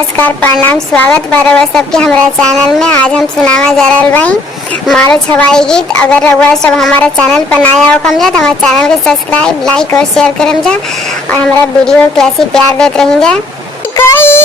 नमस्कार, प्रणाम, स्वागत बा सबके हमारा चैनल में। आज हम सुनावा जा रहा भाई मारो छवाई गीत। अगर रउआ सब हमारा चैनल पर नया हो कम जा तो हमारे चैनल को सब्सक्राइब, लाइक और शेयर करम जा और हमारा वीडियो को ऐसे प्यार देते रहेंगे। कोई